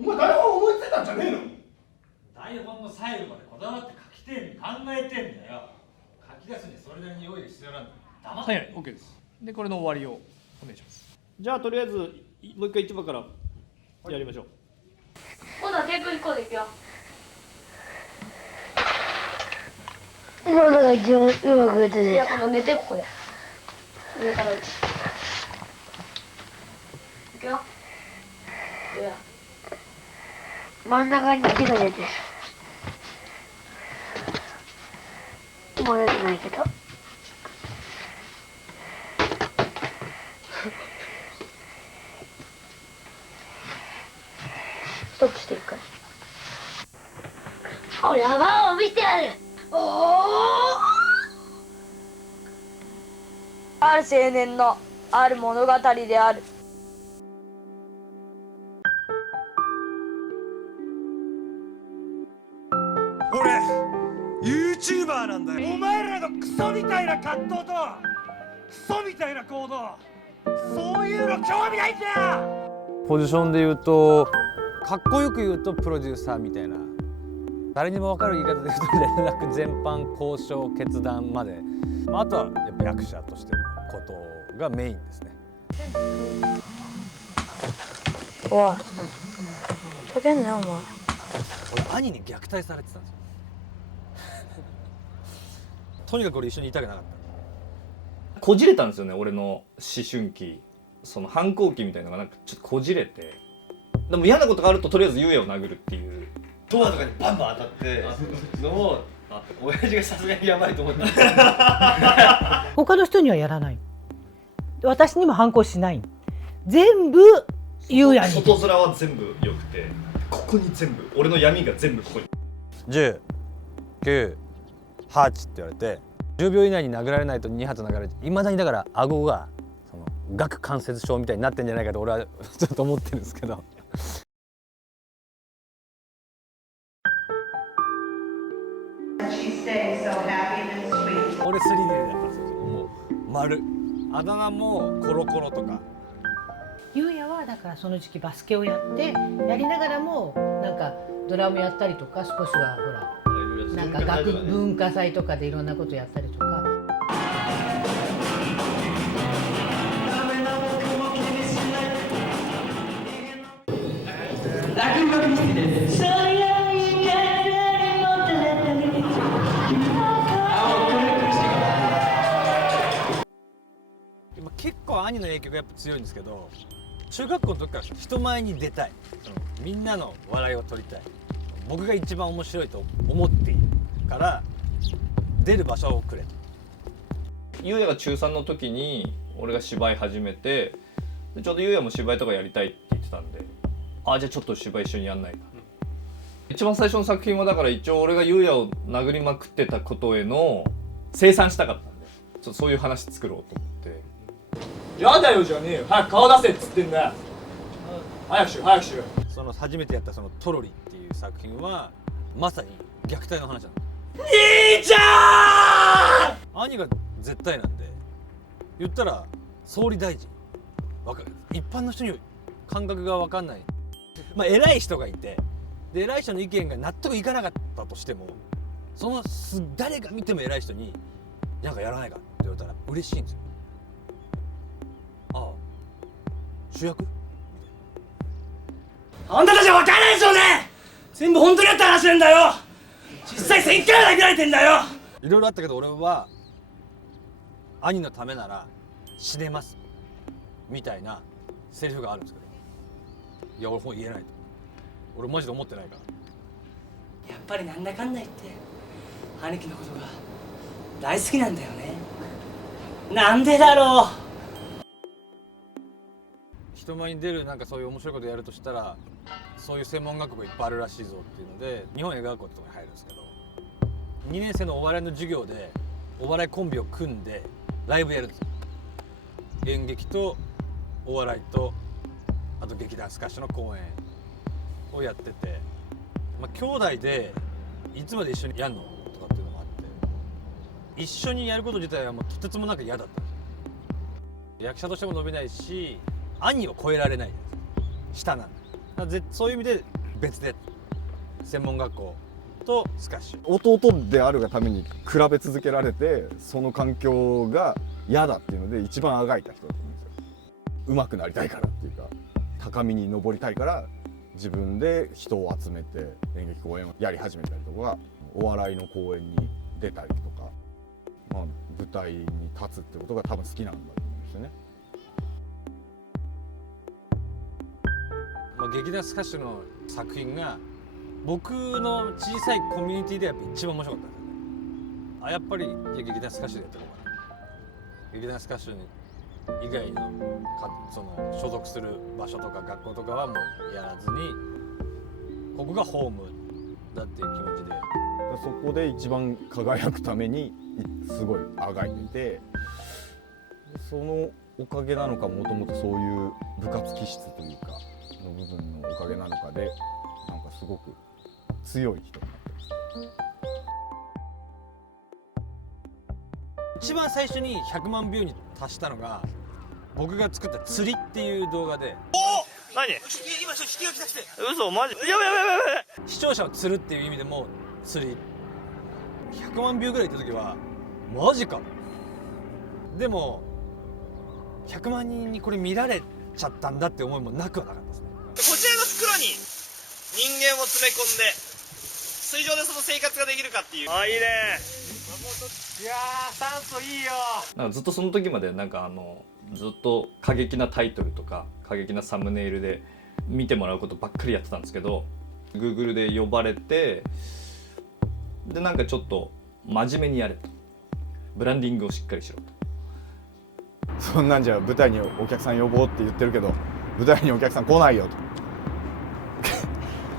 お前台本思いついたんじゃねえの？台本の細部までこだわって書きてんに考えてんだよ。書き出すにそれなりに用意必要なんだ。黙って。はい、OK です。で、これの終わりをお願いします。じゃあ、とりあえず、もう一回1話からやりましょう。今度はテープ1個でいくよ。今のが一番うまく打てていや、この寝てここで。上から打つ。いくよ。上。真ん中に手が出てる。もう出てないけど。ストップして1回。俺はバーを見せてやる。おお。ある青年のある物語である。俺 YouTuber なんだよ。お前らのクソみたいな葛藤とクソみたいな行動、そういうの興味ないんだよ。ポジションで言うとかっこよく言うとプロデューサーみたいな、誰にも分かる言い方で言うと連絡全般交渉決断まで、あとはやっぱ役者としてのことがメインですね。おい、ふけんなよお前。俺兄に虐待されてたんですよとにかく俺一緒にいたくなかった。こじれたんですよね、俺の思春期、その反抗期みたいなのがなんかちょっとこじれて、でも嫌なことがあるととりあえずゆうやを殴るっていう、ドアとかにバンバン当たってのを親父がさすがにやばいと思って他の人にはやらない。私にも反抗しない。全部ゆうやに。外面は全部良くて、ここに全部俺の闇が全部ここに。10、9、8って言われて10秒以内に殴られないと2発殴られて、いまだにだから顎がその顎関節症みたいになってんじゃないかと俺はちょっと思ってるんですけど俺 3D だったんですよ。もう丸、あだ名もコロコロとか。ゆうやはだからその時期バスケをやってやりながらもなんかドラムやったりとか、少しはほらなんか学文化祭とかでいろんなことやったりとか。今結構兄の影響がやっぱ強いんですけど、中学校の時から人前に出たい、みんなの笑いを取りたい、僕が一番面白いと思っているから出る場所をくれと。ゆうやが中3の時に俺が芝居始めて、でちょうどゆうやも芝居とかやりたいって言ってたんで、あ、じゃあちょっと芝居一緒にやんないか、一番最初の作品はだから一応俺がゆうやを殴りまくってたことへの清算したかったんで、ちょっとそういう話作ろうと思って。やだよじゃねえよ、早く顔出せっつってんだよ。早くしろ早くしろ。その初めてやったそのトロリっていう作品はまさに虐待の話なの。兄ちゃん。兄が絶対なんで、言ったら総理大臣、一般の人に感覚が分かんない、まあ偉い人がいて、で偉い人の意見が納得いかなかったとしても、その誰が見ても偉い人になんかやらないかって言われたら嬉しいんですよ。ああ、主役？あんたたちは分かんないでしょうね。全部本当にあった話なんだよ。実際1000回殴られてんだよ。いろいろあったけど俺は兄のためなら死ねますみたいなセリフがあるんですけど、いや俺もう言えないと、俺マジで思ってないから。やっぱりなんだかんだ言って兄貴のことが大好きなんだよね。なんでだろう。人前に出るなんかそういう面白いことやるとしたら、そういう専門学校がいっぱいあるらしいぞっていうので日本映画学校ってとこに入るんですけど、2年生のお笑いの授業でお笑いコンビを組んでライブやるんですよ。演劇とお笑いとあと劇団スカッシュの公演をやってて、まあ、兄弟でいつまで一緒にやんのとかっていうのもあって、一緒にやること自体はもうとてつもなく嫌だったんですよ。役者としても伸びないし兄を超えられないじゃないですか、下なんで。そういう意味で別で専門学校とスカッシュ。弟であるがために比べ続けられて、その環境が嫌だっていうので一番あがいた人だと思うんですよ。上手くなりたいからっていうか、高みに登りたいから自分で人を集めて演劇公演をやり始めたりとか、お笑いの公演に出たりとか、まあ、舞台に立つってことが多分好きなんだと思うんですよね。まあ、劇団スカッシュの作品が僕の小さいコミュニティでやっぱ一番面白かったんですよね。やっぱり劇団スカッシュでやってるのかな。劇団スカッシュ以外のその所属する場所とか学校とかはもうやらずに、ここがホームだっていう気持ちで。そこで一番輝くためにすごいあがいてて、そのおかげなのか、もともとそういう部活気質というかの部分のおかげなのかで、なんかすごく強い人になってます。一番最初に100万ビューに達したのが僕が作った釣りっていう動画で、何今引きが来たして嘘マジやばいやばいやばいやばい。視聴者を釣るっていう意味でも釣り100万ビューぐらいいった時はマジか、でも100万人にこれ見られちゃったんだって思いもなくはなかったですね。こちらの袋に人間を詰め込んで水上でその生活ができるかっていう。あ、いいね。いやー酸素いいよ。なんかずっとその時までなんかずっと過激なタイトルとか過激なサムネイルで見てもらうことばっかりやってたんですけど、 Google で呼ばれて、でなんかちょっと真面目にやれと、ブランディングをしっかりしろと。そんなんじゃ舞台にお客さん呼ぼうって言ってるけど舞台にお客さん来ないよと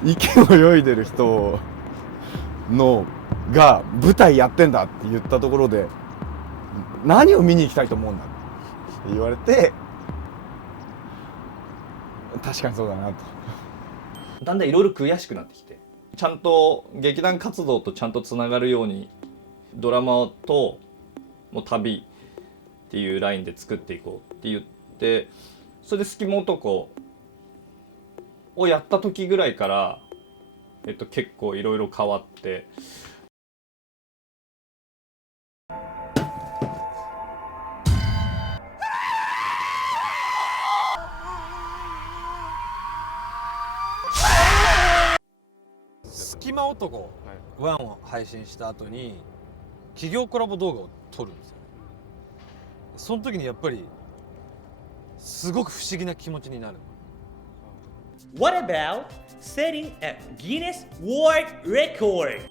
池を泳いでる人のが舞台やってんだって言ったところで何を見に行きたいと思うんだって言われて、確かにそうだなと。だんだんいろいろ悔しくなってきて、ちゃんと劇団活動とちゃんとつながるようにドラマともう旅っていうラインで作っていこうって言って、それで「隙間男」をやった時ぐらいから、結構いろいろ変わって。隙間男1を配信した後に企業コラボ動画を撮るんですよね。その時にやっぱりすごく不思議な気持ちになる。 What about setting a Guinness World Record?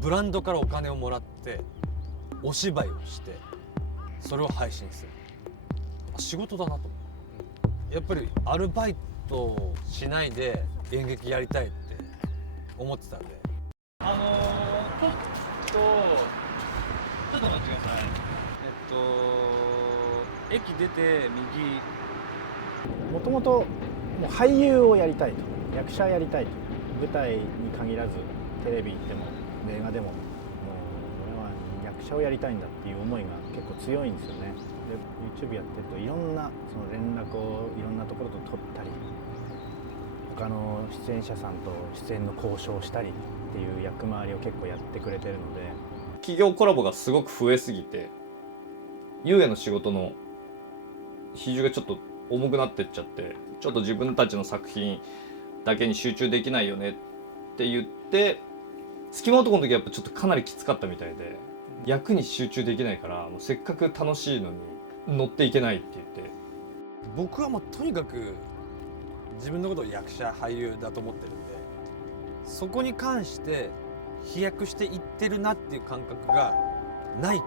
ブランドからお金をもらってお芝居をしてそれを配信する。仕事だなと。やっぱりアルバイトをしないで演劇やりたいって思ってたんで、ちょっと待ってください。駅出て右。もともともう俳優をやりたいと、役者やりたいと、舞台に限らずテレビでも映画でも、もう俺は役者をやりたいんだっていう思いが結構強いんですよね。で YouTube やってるといろんなその連絡をいろんなところと取ったり、他の出演者さんと出演の交渉をしたりっていう役回りを結構やってくれてるので、企業コラボがすごく増えすぎて、優也の仕事の比重がちょっと重くなってっちゃって、ちょっと自分たちの作品だけに集中できないよねって言って、隙間男の時はやっぱちょっとかなりきつかったみたいで、役に集中できないからもうせっかく楽しいのに乗っていけないって言って、僕はもうとにかく自分のことを役者俳優だと思ってるんで、そこに関して飛躍していってるなっていう感覚がないと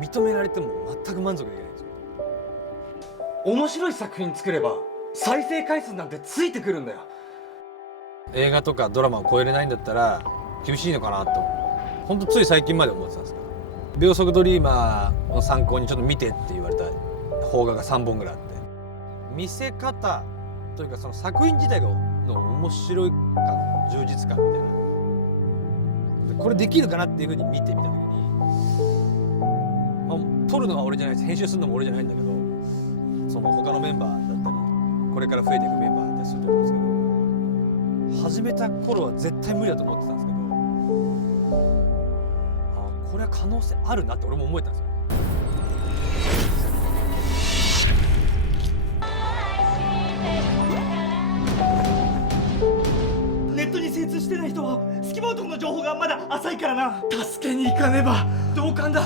認められても全く満足できないんですよ。面白い作品作れば再生回数なんてついてくるんだよ。映画とかドラマを超えれないんだったら厳しいのかなと、ほんとつい最近まで思ってたんですけど、秒速ドリーマーを参考にちょっと見てって言われた邦画が3本ぐらいあって、見せ方というかその作品自体がの面白い感、充実感みたいな、これできるかなっていうふうに見てみた時に、撮るのは俺じゃないです、編集するのも俺じゃないんだけど、その他のメンバーだったりこれから増えていくメンバーりすると思うんですけど、始めた頃は絶対無理だと思ってたんですけど、これは可能性あるなって俺も思えたんですよ。ネットに精通してない人は隙間男の情報がまだ浅いからな。助けに行かねば。同感だ。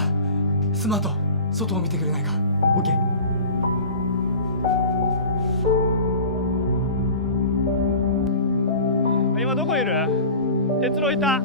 スマート、外を見てくれないか。オッケー。今どこいる？鉄郎いた。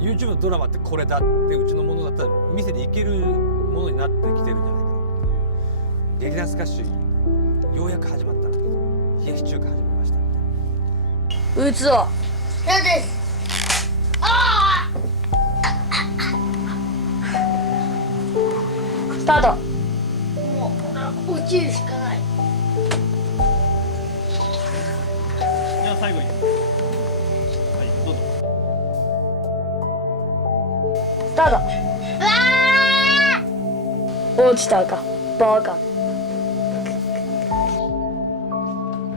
YouTube のドラマってこれだってうちのものだったら店でいけるものになってきてるんじゃないかなっていう。劇団スカッシュようやく始まったな。冷やし中華始めましたみたいな。打つぞ。嫌です。スタート。もう落ちるしかない。じゃあ最後にはいどうぞ。スタート。落ちたかバカ。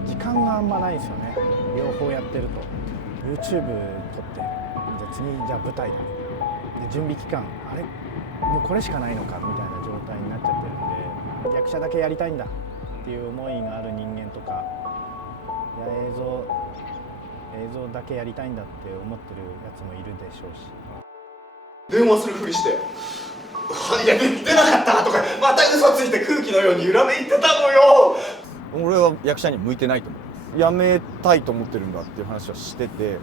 時間があんまないですよね。両方やってると YouTube 撮って、じゃあ次じゃあ舞台だ、で準備期間あれもうこれしかないのかみたいな状態になっちゃってるんで、役者だけやりたいんだっていう思いがある人間とか、いや映像だけやりたいんだって思ってるやつもいるでしょうし、電話するふりして「いや出なかった」とかまた嘘ついて空気のように裏めいてたのよ。俺は役者に向いてないと思う。辞めたいと思ってるんだっていう話はしてて、